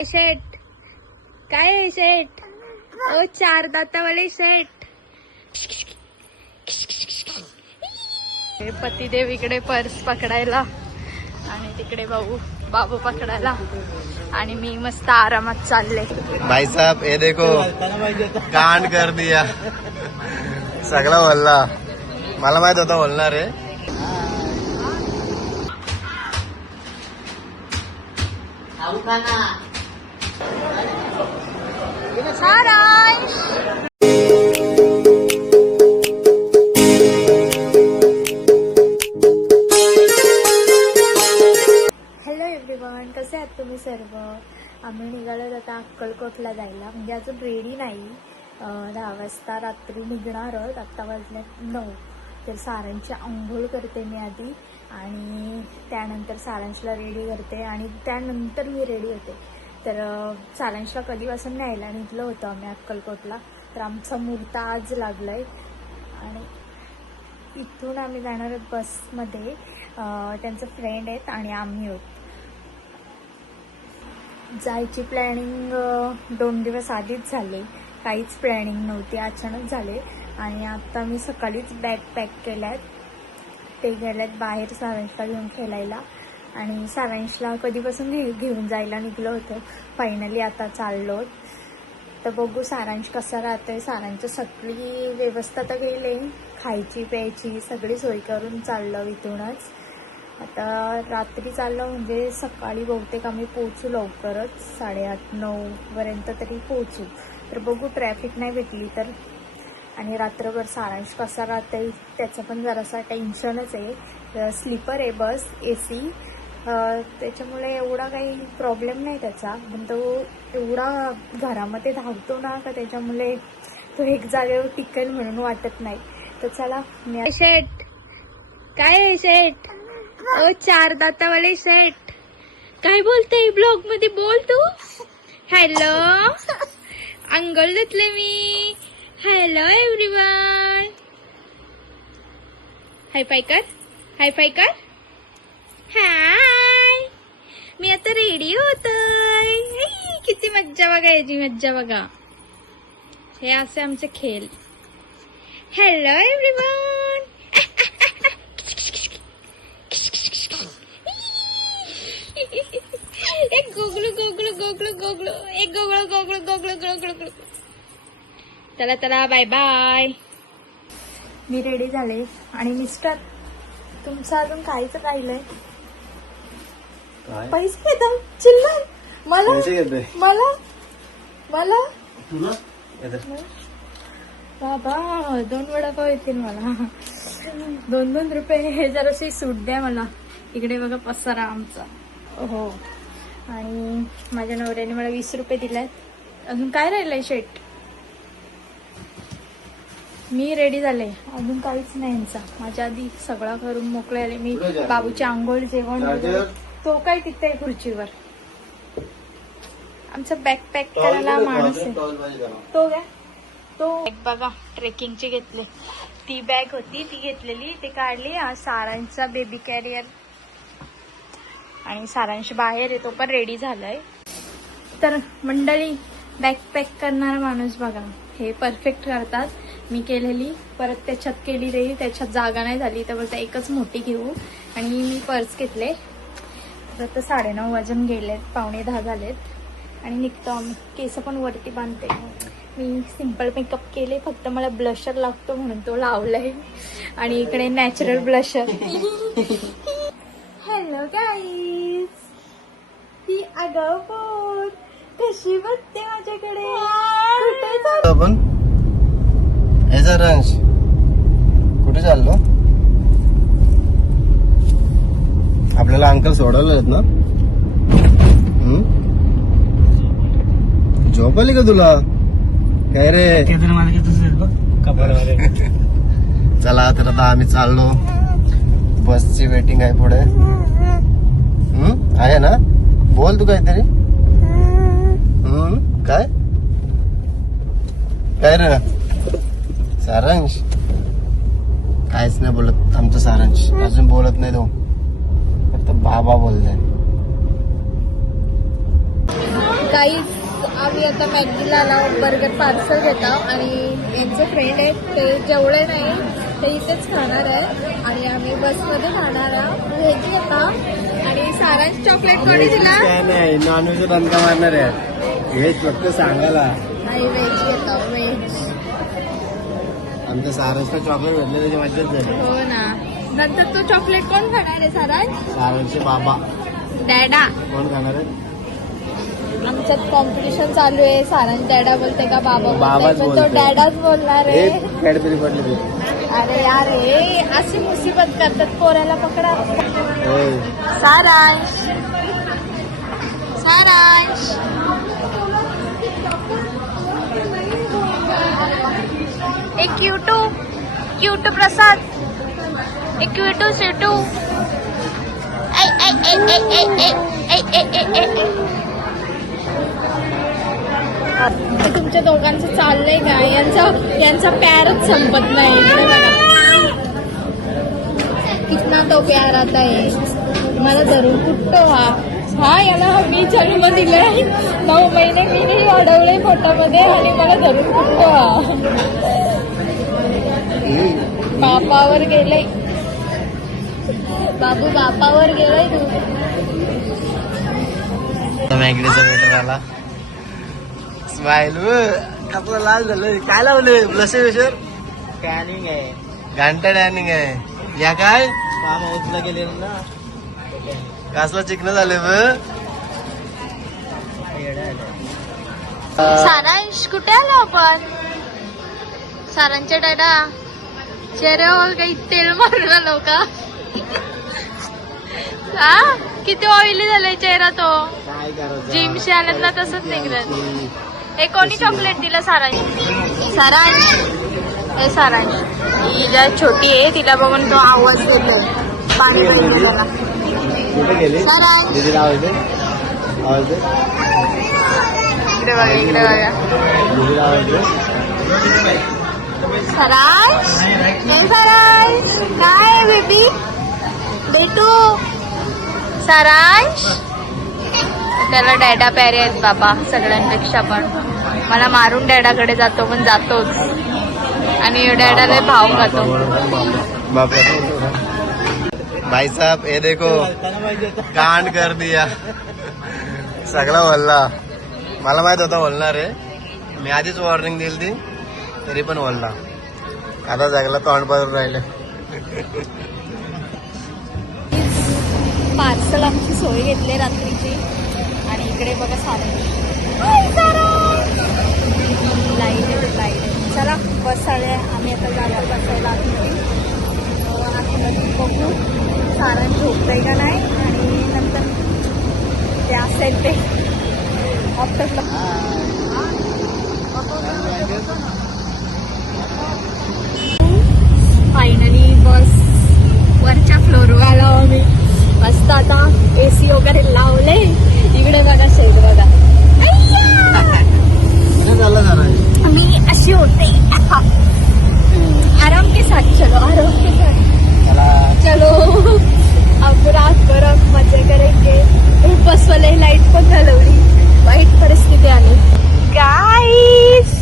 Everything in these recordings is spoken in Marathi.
शेट काय आहे शेट? ओ 4 दातावाले शेट. पतिदेव इकडे पर्स पकडायला आणि तिकडे बाबू पकडायला आणि मी मस्त आरामात चालले. भाई साहब ये देखो कांड कर दिया सगळा बोलला. मला माहित होता बोलणार आहे. सारांश हॅलो एव्हरीवन, कसे आहात तुम्ही सर्व? आम्ही निघालो आता अक्कलकोटला जायला. म्हणजे अजून रेडी नाही. 10 वाजता रात्री निघणार आहोत. आत्ता वाजल्यात 9. तर सारांची आंघोळ करते मी आधी आणि त्यानंतर सारांशला रेडी करते आणि त्यानंतर मी रेडी होते. तर सारांशला कधीपासून न्यायला निघलो होतो आम्ही अक्कलकोटला. तर आमचा मुहूर्त आज लागला आहे आणि इथून आम्ही जाणार आहोत बसमध्ये. त्यांचं फ्रेंड आहेत आणि आम्ही आहोत. जायची प्लॅनिंग 2 दिवस आधीच झाली. काहीच प्लॅनिंग नव्हती, अचानक झाले. आणि आता मी सकाळीच बॅग पॅक केल्यात. ते गेल्यात बाहेर सारांशला घेऊन खेळायला आणि सारांशला कधीपासून घेऊन जायला निघलो होतो. फायनली आता चाललो. तर बघू सारांश कसा राहतोय. सारांची सगळी व्यवस्था तर गेली, खायची प्यायची सगळी सोय करून चाललो इथूनच. आता रात्री चाललो म्हणजे सकाळी बहुतेक आम्ही पोहोचू लवकरच. 8:30-9 पर्यंत तरी पोहोचू. तर बघू ट्रॅफिक नाही भेटली तर. आणि रात्रभर सारांश कसा राहतोय त्याचं पण जरासा टेन्शनच आहे. स्लीपर आहे बस, AC. त्याच्यामुळे एवढा काही प्रॉब्लेम नाही त्याचा. पण तो एवढा घरामध्ये धावतो ना का त्याच्यामुळे तो एक जागेवर टिकेल म्हणून वाटत नाही. तर चला. शेट काय आहे शेट? ओ 4 दातावाले शेट. काय बोलते ब्लॉग मध्ये? बोल तू. हॅलो, अंघोळ धुतले मी. हॅलो एव्हरीवन, हाय फाय कर, हाय फाय कर. हाय, मी आता रेडी होतोय. किती मज्जा बघा, याची मज्जा बघा. हे असे आमचे खेळ. Hello everyone. एक गोगलू गोगलू गोगलू गोगलू, एक गोगलू गोगलू गोगलू गोगलू गोगलू. चला चला, बाय बाय. मी रेडी झाले आणि मिस्टर तुमचं अजून काहीच राहिलंय. पैसे घेता चिल्लर मला मला मला बाबा 2 वडापाव येतील मला. 2-2 रुपये. हे जराशी सूट द्या मला. इकडे बघा पसारा आमचा. हो, आणि माझ्या नवऱ्याने मला 20 रुपये दिलेत. अजून काय राहिलंय शेट? मी रेडी झाले, अजून काहीच नाही यांचा. माझ्या आधी सगळा करून मोकळे आले मी. बाबूची आंघोळ, जेवण वगैरे. तो काय तिथे खुर्चीवर. आमचा बॅग पॅक करायला माणूस आहे. तो काय तो बघा ट्रेकिंगची घेतले. ती बॅग होती ती घेतलेली, ती काढली. हा सारांचा बेबी कॅरियर आणि सारांश बाहेर आहे, तो पण रेडी झालाय. तर मंडळी, बॅग पॅक करणारा माणूस बघा, हे परफेक्ट करतात. मी केलेली, परत त्याच्यात केली रे, त्याच्यात जागा नाही झाली तर बोलता एकच मोठी घेऊ. आणि मी पर्स घेतले. तर आता 9:30 वाजून गेलेत, 9:45 झालेत आणि निघतो आम्ही. केस पण वरती बांधते मी. सिंपल मेकअप केले, फक्त मला ब्लशर लागतो म्हणून तो लावलाय. आणि इकडे नॅचरल ब्लशर. हॅलो गाईज, ही आगाऊ पोर कशी बघते माझ्याकडे. कुठे आपण सारांश कुठे चाललो? आपल्याला अंकल सोडवले आहेत ना? झोप आली का तुला? काय रे? चला तर आता आम्ही चाललो. बसची वेटिंग आहे पुढे. आहे ना? बोल तू काहीतरी. काय काय रे सारांश? काहीच नाही बोलत आमचं सारांश. अजून बोलत नाही तो, फक्त बाबा बोलतोय. काहीच आम्ही आता मॅगीला ना बर्गर पार्सल घेतो आणि यांचे फ्रेंड आहेत ते जेवढे नाही ते इथेच खाणार आहे आणि आम्ही बसमध्ये खाणार आहोत व्हेज घेता आणि सारांश चॉकलेट कोणी दिला नाही नॉनव्हेज बंद मारणार आहे व्हेज फक्त सांगायला नाही व्हेज घेतो व्हेज आमच्या सारसला चॉकलेट भेटले त्याची मज्जाच झाली हो ना नंतर तो चॉकलेट कोण खाणार आहे सारांश सारसचे बाबा डॅडा कोण खाणार आहे आमच्यात कॉम्पिटिशन चालू आहे सारांश डॅडा बोलते का बाबा बाबाच बोलते पण तो बोलते. डॅडाच बोलणार आहे कॅडबरी पडली ती अरे यार हे अशी मुसीबत करतात पोराला पकडा होय. सारांश सारांश एक क्यूटू प्रसाद एक क्यूटू सिटू ते तुमच्या दोघांचं चाललंय का यांचा प्यारच संपत नाही इकडे बघा. कितना तो प्यार आता आहे मला धरून कुठतो हा याला मी जन्म दिलाय 9 महिने मी नाही वाढवले पोटामध्ये आणि मला धरून कुठतो बापावर गेले बाबू बापावर गेलाय तू मॅगडीचा वेटर आला स्माइल आपलं लाल झालं काय लावले ब्लशर विशर स्कॅनिंग आहे घंटा डॅनिंग आहे या काय फार्म हाऊसला गेलेलं ना कसला चिकन झाले सारांश कुठे आलो आपण सारांच्या डॅडा चेहऱ्यावर काही तेल मारून आलो का हा किती ऑइली झालाय चेहरा तो काय करायचं जिमशी आल्यात ना तसंच निघलं हे कोणी चॉकलेट दिलं सारांश सारांश हे सारांश ही ज्या छोटी आहे तिला बघून तो आवाज देतोय पाणी पाहिजे त्याला कुठे गेली सारांश दीदी आवाज दे आवाज दे इकडे बघा इकडे बघा दीदीला आवाज दे सारांश हे सारांश काय बेबी बेटू सारांश त्याला डॅडा प्यारे आहेत बाबा सगळ्यांपेक्षा पण मला मारून डॅडाकडे जातो पण जातोच आणि डॅडाला भाव खातो भाई साहब ये देखो कांड कर दिया सगळा बोलला मला माहित होता बोलणार आहे मी आधीच वॉर्निंग दिली ती तरी पण बोलला आता जगला तोंड पाडून राहिले पार्सल आमची सोय घेतली रात्रीची आणि इकडे बघा सारांश लाईट चला बसायला आम्ही आता जागा बसायला आतमध्ये बघू सारांश झोपतंय का नाही आणि नंतर ते असेल ते ऑप्टरला फायनली बस वरच्या फ्लोरवर आलो आम्ही मस्त आता AC वगैरे लावले इकडे बघा शेड बघा मी अशी होते आराम के साथ चलो अब रात भर मजे करेंगे बस वाले लाईट पण घालवली वाईट परिस्थिती आली गाईस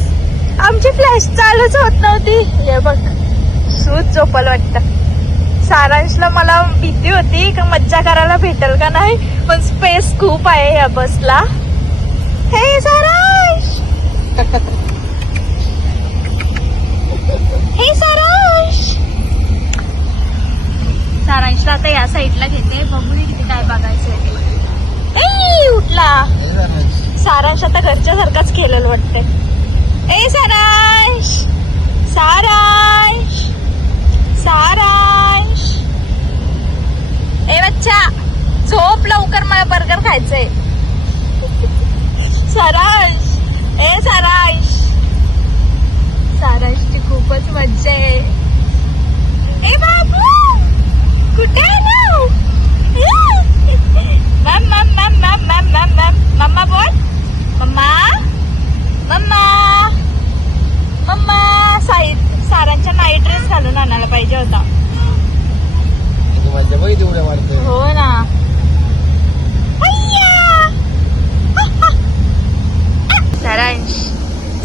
आमची फ्लॅश चालूच होत नव्हती हे बघ सूत झोपल वाटतं सारांशला मला भीती होती का मज्जा करायला भेटेल का नाही पण स्पेस खूप आहे या बसला हे सारांश हे सारांश सारांशला आता या साईडला घेते बघू दे किती काय बघायचं ए उठला सारांश आता घरच्या सारखाच खेळेल वाटते ए सारांश सारांश सारांश ए बच्चा झोप लवकर मला बर्गर खायचंय सारांश ए सारांश सारांशची खूपच मज्जा आहे ए बाबू कुठे आलो मम मम मम मम मम मम मम मम्मा बोल मम्मा मम्मा मम्मा सारांच्या नाईट ड्रेस घालून आणायला पाहिजे होता मज्जा बघ तेवढ्या वाढते हो ना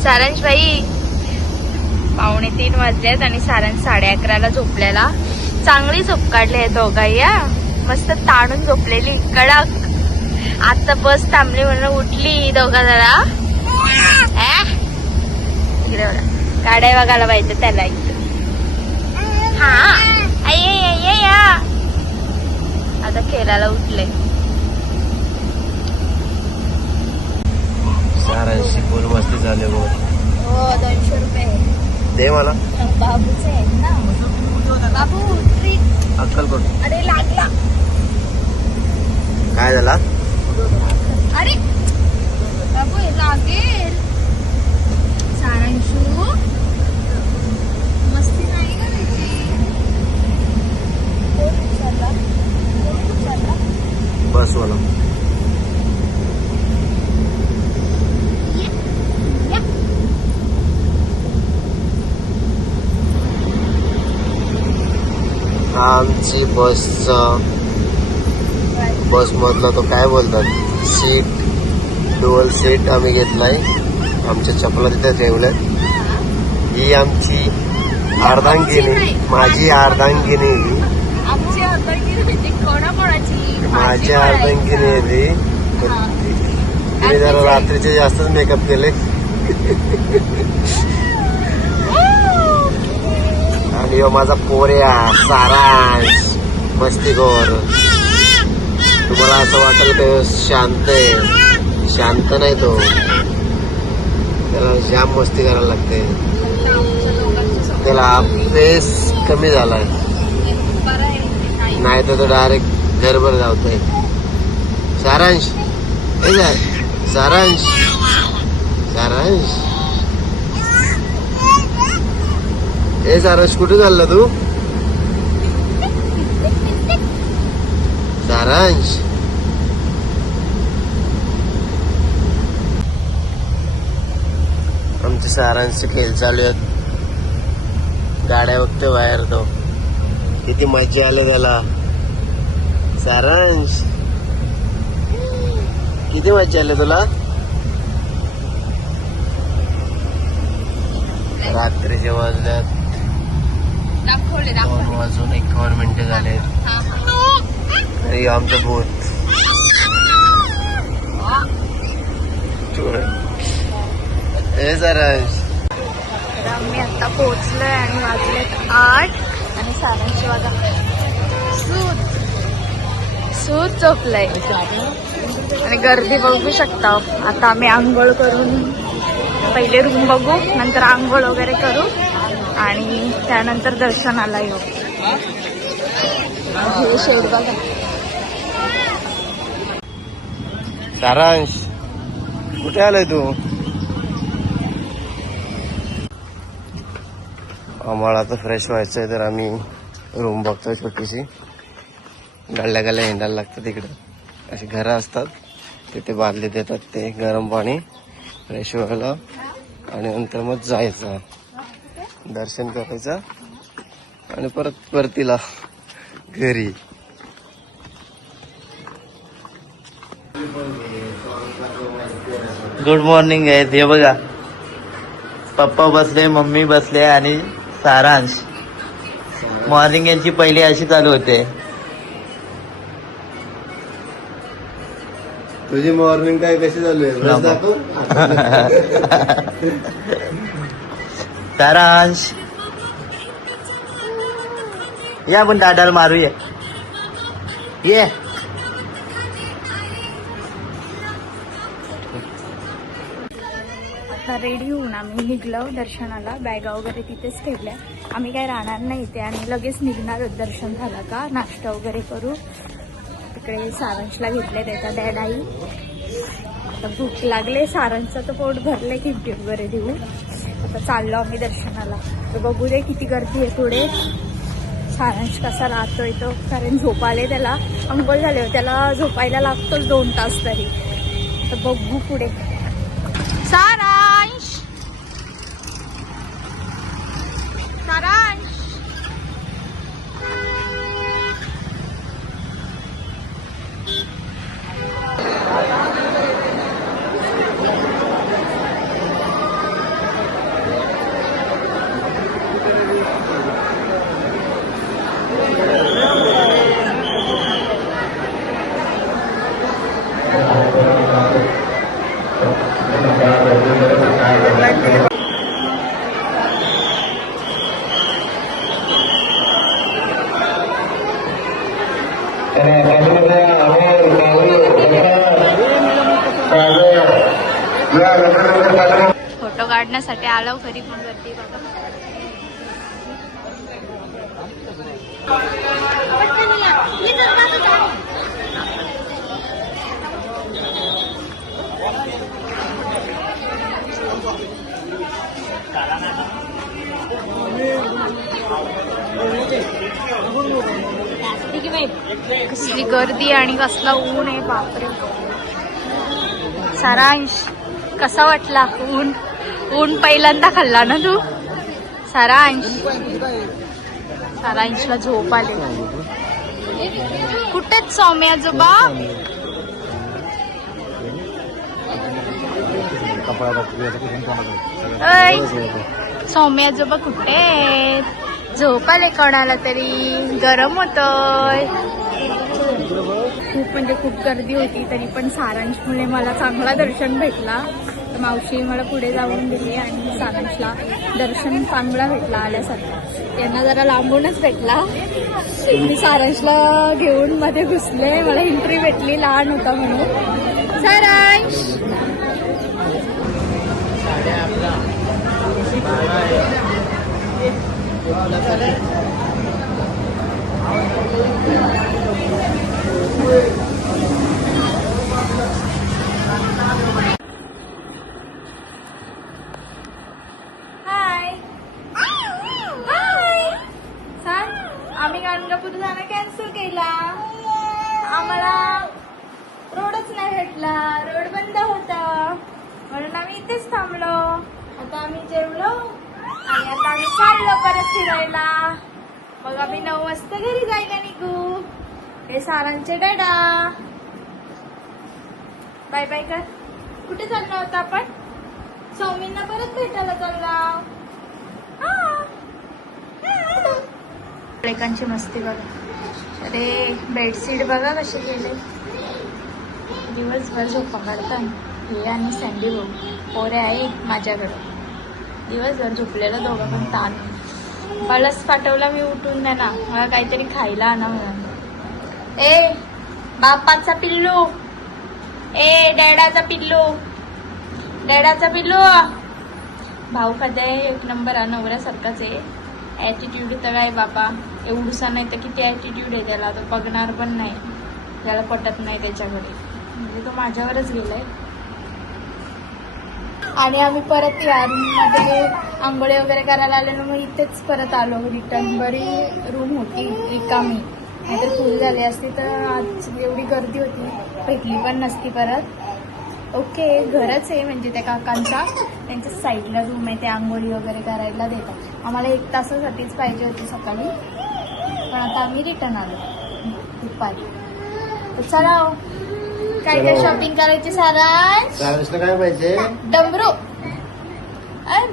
सारांश भाई 2:45 वाजलेत आणि सारांश 11:30ला झोपलेला. चांगली झोप काढली आहे दोघाही. मस्त ताणून झोपलेली कडक. आता बस थांबली म्हणून उठली दोघा जरा. इकडे बघा गाड्या बघायला पाहिजे त्याला इथं. हा आता खेळायला उठले. सारांशी फुल मस्ती झाली बघ. हो 200 रुपये दे मला. बाबूचे आहेत ना. बाबू ट्रीट. अक्कल करू. अरे लागला. काय झाला? अरे बाबू हे लागेल. सारांशू मस्ती नाही करायची. कोण विचारला? बस मला. आमची बस मधला तो काय बोलतात सीट, डुअल सीट आम्ही घेतलाय. आमच्या चपला तिथे ठेवल्यात. ही आमची अर्धांगिनी, माझी अर्धांगिनी, आमची अर्धांगिनी म्हणजे कोणाकोणाची? माझी अर्धांगिनी आहे ती. तिने जरा रात्रीचे जास्तच मेकअप केले. आणि ह्यो माझा पोऱ्या सारांश मस्तीखोर. तुम्हाला असं वाटेल का शांत आहे, शांत नाही तो. त्याला जाम मस्ती करायला लागते. त्याला अभ्यास कमी झालाय, नाही तर तो डायरेक्ट घरभर धावतोय. सारांश हे काय? सारांश सारांश ए सारांश कुठे चालला तू? सारांश आमचे सारांशचे खेळ चालू आहेत. गाड्या बघते बाहेर तो. किती मजा आली त्याला. सारांश किती मजा आली तुला? रात्रीचे वाजल्यात 2 वाजून 51 मिनिटं झाले. आणि आमचं भूत हे सारांश. आम्ही आता पोहोचलोय आणि वाजलेत 8 आणि सारांची बघा सूत झोपलंय. आणि गर्दी बघू शकता. आता आम्ही आंघोळ करून पहिले रूम बघू, नंतर आंघोळ वगैरे करू आणि त्यानंतर दर्शनाला येऊ. हे शेड बघा. सारांश कुठे आलाय तू? आम्हाला आता फ्रेश व्हायचंय तर आम्ही रूम बघतोय छोटीशी. गल्ल्या गल्ल्या हिंडायला लागतं तिकडे. अशी घरं असतात तिथे बादली देतात ते गरम पाणी फ्रेश व्हायला. आणि नंतर मग जायचं, दर्शन करायचं आणि परत परतीला घरी. गुड मॉर्निंग आहे. हे बघा पप्पा बसले, मम्मी बसले आणि सारांश. मॉर्निंग यांची पहिली अशी चालू होते. तुझी मॉर्निंग काय कशी चालू आहे? दाखव. सारांश या आपण दादाला मारूया. ये आता रेडी होऊन आम्ही निघलो दर्शनाला. बॅगा वगैरे तिथेच ठेवल्या. आम्ही काय राहणार नाही इथे आणि लगेच निघणार. दर्शन झालं का नाश्ता वगैरे करू. तिकडे सारांशला घेतले त्याचा डॅड आई. आता भूक लागले. सारांचं तर पोट भरले. खिमटी वगैरे देऊ. आता चाललो आम्ही दर्शनाला. तर बघू दे किती गर्दी आहे पुढे. सारांश कसा राहतोय तो, कारण झोप आले त्याला. अंघोळ झाले त्याला झोपायला लागतोच 2 तास तरी. तर बघू पुढे. सारांश सारांश फोटो काढण्यासाठी आलो घरी पण गर्दी बघा. कसली गर्दी आणि कसला ऊन आहे बापरे. सारांश कसा वाटला ऊन? ऊन पहिल्यांदा खाल्ला ना तू? सारांशला झोप आले. कुठेच सौम्य आजोबा? सौम्य आजोबा कुठे? झोप आले कोणाला तरी. गरम होतोय खूप, म्हणजे खूप गर्दी होती. तरी पण सारांशमुळे मला चांगला दर्शन भेटला. तर मावशी मला पुढे जाऊन दिली आणि सारांशला दर्शन चांगला भेटला आल्यासारखं. त्यांना जरा लांबूनच भेटला. मी सारांशला घेऊन मध्ये घुसले. मला एंट्री भेटली लहान होता म्हणून. सारांश हाय हाय. सांग, आम्ही गाणगापूर जाणं कॅन्सल केला. आम्हाला रोडच नाही भेटला. रोड बंद होता म्हणून आम्ही इथेच थांबलो. आता आम्ही जेवलो आणि आता आम्ही चाललो परत फिरायला. मग आम्ही 9 वाजता घरी जायला निघू. हे सारांचे डॅडा. बाय बाय कर. कुठे चाललो होता आपण? सौमींना परत भेटायला चालला. लेकांची मस्ती बघा. अरे बेडशीट बघा कसे गेले. दिवसभर झोपा काढतात हे आणि सँडी भाऊ. पोरे आहे माझ्याकडे. दिवसभर झोपलेलं दोघं पण ताण. बलस पाठवला मी उठून द्या ना. मला काहीतरी खायला आणा म्हणून. ए बापाचा पिल्लू. ए डॅडाचा पिल्लू. डॅडाचा पिल्लू. भाऊ खाद्य एक नंबर हा. नवऱ्यासारखाच आहे. ॲटिट्यूड तर काय बापा. एवढूसा नाही तर किती ॲटिट्यूड आहे त्याला. तो बघणार पण नाही. त्याला पटत नाही त्याच्याकडे. म्हणजे तो माझ्यावरच गेलाय. आणि आम्ही परत या रूममध्ये आंघोळी वगैरे करायला आलेलो. मग इथेच परत आलो रिटर्न. बरी रूम होती रिकामी. नाहीतर फुल झाली असती तर आज एवढी गर्दी होती भेटली पण नसती परत. ओके घरच आहे म्हणजे त्या काकांचा. त्यांच्या साईडला रूम आहे. ते आंघोळी वगैरे करायला देतात. आम्हाला 1 तासासाठीच पाहिजे होती सकाळी. पण आता आम्ही रिटर्न आलो दुपारी. तर चला काय काय शॉपिंग करायची. सारांश काय पाहिजे? डमरू.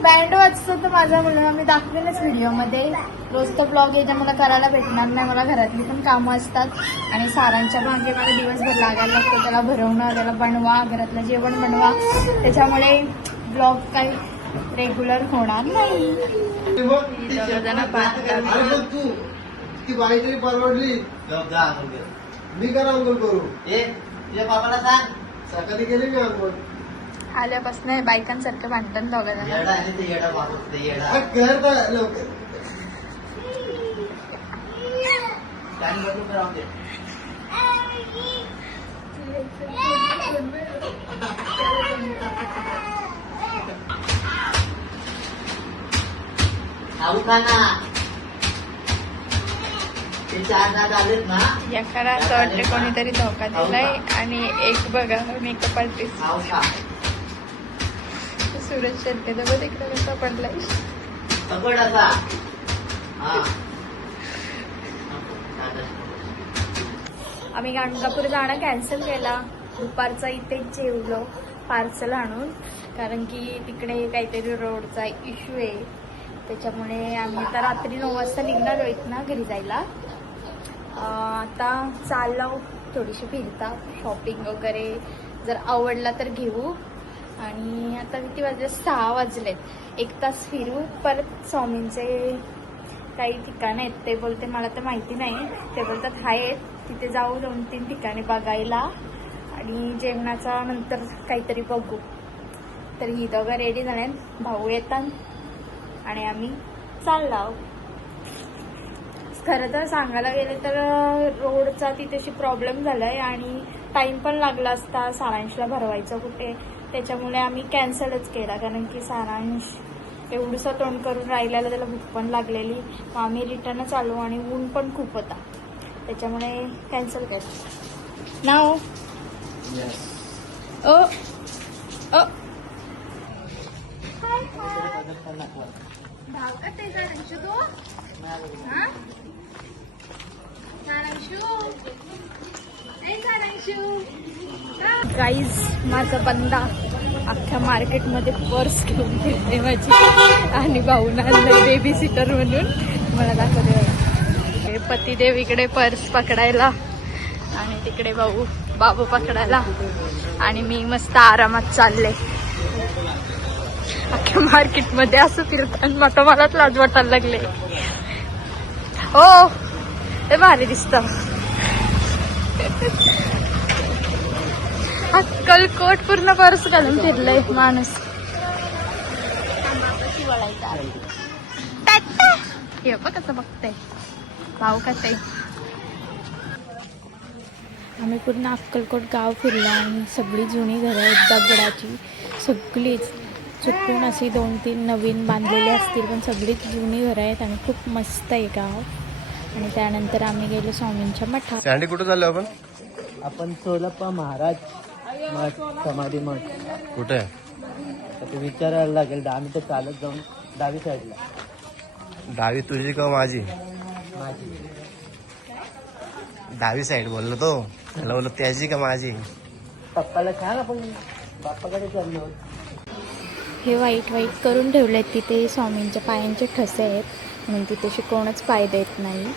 बँड वाजतो तर माझा म्हणून आम्ही दाखवेलच व्हिडिओमध्ये. रोज तर ब्लॉग याच्यामध्ये करायला भेटणार नाही. मला घरातली पण कामं असतात आणि सारांच्या मागे मला दिवसभर लागायला लागतो. त्याला भरवणं, त्याला बनवा, घरातलं जेवण बनवा. त्याच्यामुळे ब्लॉग काही रेग्युलर होणार नाही. परवडली मी करा अंघोळ करू. तुझ्या बाबाला सांग. सकाळी गेली मी अंघोळ. आल्यापासून बायकांसारखं भांडण दोघं. लवकर एकाला असं वाटतं कोणीतरी धोका दिलाय. आणि एक बघा मेकअप आर्टिस्ट सूरज शेट्टी. तर बघ इकडे कसा पडलाय. आम्ही गाणगापूर जाणं कॅन्सल केला. दुपारचा इथेच जेवलो पार्सल आणून. कारण की तिकडे काहीतरी रोडचा इश्यू आहे. त्याच्यामुळे आम्ही आता रात्री 9 वाजता निघणार आहोत ना घरी जायला. आता चाललो थोडीशी फिरता. शॉपिंग वगैरे जर आवडला तर घेऊ. आणि आता किती वाजले? 6 वाजलेत. 1 तास फिरू. परत स्वामींचे काही ठिकाण आहेत. ते बोलते मला तर माहिती नाही. ते बोलतात आहेत तिथे जाऊ 2-3 ठिकाणी बघायला आणि जेवणाचा नंतर काहीतरी बघू. तर ही दोघं रेडी झाले, भाऊ येतात आणि आम्ही चाललो. खरं तर सांगायला गेले तर रोडचा तिथेशी प्रॉब्लेम झालाय आणि टाइम पण लागला असता सारांशला भरवायचं कुठे, त्याच्यामुळे आम्ही कॅन्सलच केला. कारण की सारांश एवढंसं तोंड करून राहिलेलं, त्याला भूक पण लागलेली. मग आम्ही रिटर्नच आलो आणि ऊन पण खूप होता, त्याच्यामुळे कॅन्सल केलं. नाव ओ ओ गाईज, माझा बंदा अख्ख्या मार्केटमध्ये पर्स घेऊन फिरते माझी आणि भाऊना आणलंय बेबी सिटर म्हणून. मला दाखवते पतिदेव इकडे पर्स पकडायला आणि तिकडे बाबू पकडायला आणि मी मस्त आरामात चालले. अख्ख्या मार्केटमध्ये असं फिरताना मलाच लाज वाटायला लागले. हो, ते भारी दिसतं. अक्कलकोट पूर्ण पर्स घालून फिरलंय माणूस. हे बघ कसं बघतंय भाऊ, कसं आहे. आम्ही पूर्ण अक्कलकोट गाव फिरलो आणि सगळी जुनी घरं आहेत दगडाची, सगळीच चुकून अशी 2-3 नवीन बांधलेली असतील, पण सगळीच जुनी घरं आहेत आणि खूप मस्त आहे गाव. आणि त्यानंतर आम्ही गेलो स्वामींच्या मठात. सँडी कुठं चाललो आपण? आपण सोलापूर महाराज मठ, समाधी मठ कुठे? ते विचारायला लागेल. 10 मिनिटं चालत जाऊन डावी साईडला. डावी तुझी का माझी? माझी. डावी साईड बोललो तो, त्याला बोललो त्याची का माझी? पप्पाला सांग, आपण बाप्पाकडे चाललो. हे वाईट करून ठेवलेत तिथे. स्वामींच्या पायांचे ठसे आहेत म्हणून तिथे कोणच पाय देत नाही.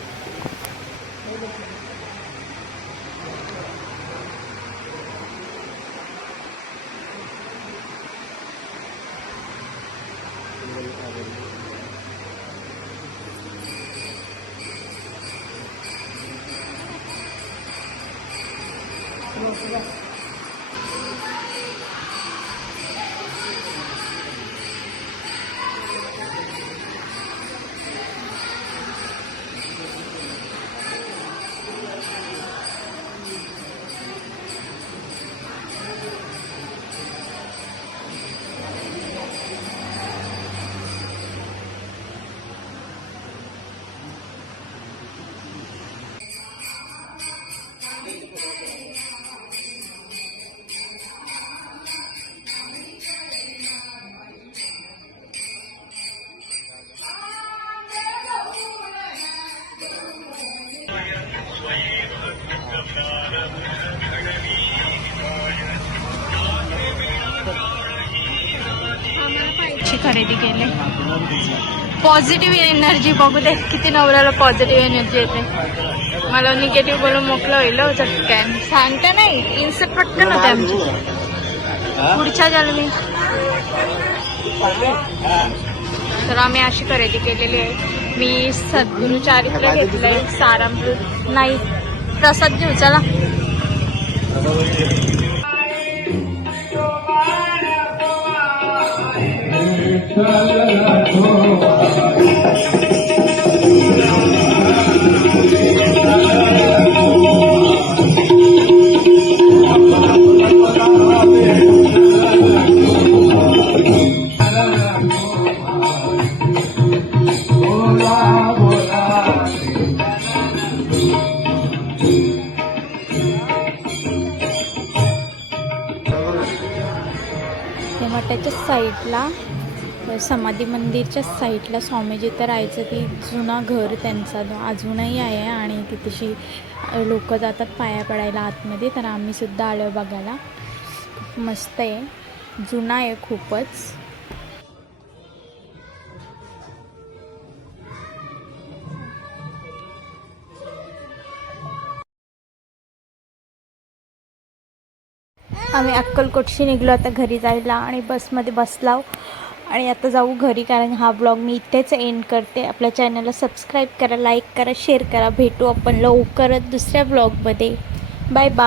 खरेदी केले. पॉझिटिव्ह एनर्जी बघू दे किती नवऱ्याला पॉझिटिव्ह एनर्जी येते. मला निगेटिव्ह बोलून मोकळं होईल झटक्यान. सांगता नाही इन्सर्ट पटकन होते आमची पुढच्या जन्मी. तर आम्ही अशी खरेदी केलेली आहे. मी सद्गुरू चारित्र घेतलंय, सारामृत नाही, प्रसाद घेऊ चला. मठाच्या साईडला, समाधी मंदिरच्या साईडला स्वामीजी तर राहायचं ती जुना घर त्यांचा अजूनही आहे आणि तिथेशी लोक जातात पाया पडायला आतमध्ये. तर आम्ही सुद्धा आलो बघायला. खूप मस्त आहे, जुना आहे खूपच. आम्ही अक्कलकोटशी निघलो आता घरी जायला आणि बसमध्ये बसलाव आणि आता जाऊ घरी, कारण हा ब्लॉग मी इथेच एंड करते. आपल्या चॅनलला सबस्क्राईब करा, लाईक करा, शेअर करा. भेटू आपण लवकरच दुसऱ्या ब्लॉगमध्ये. Bye bye.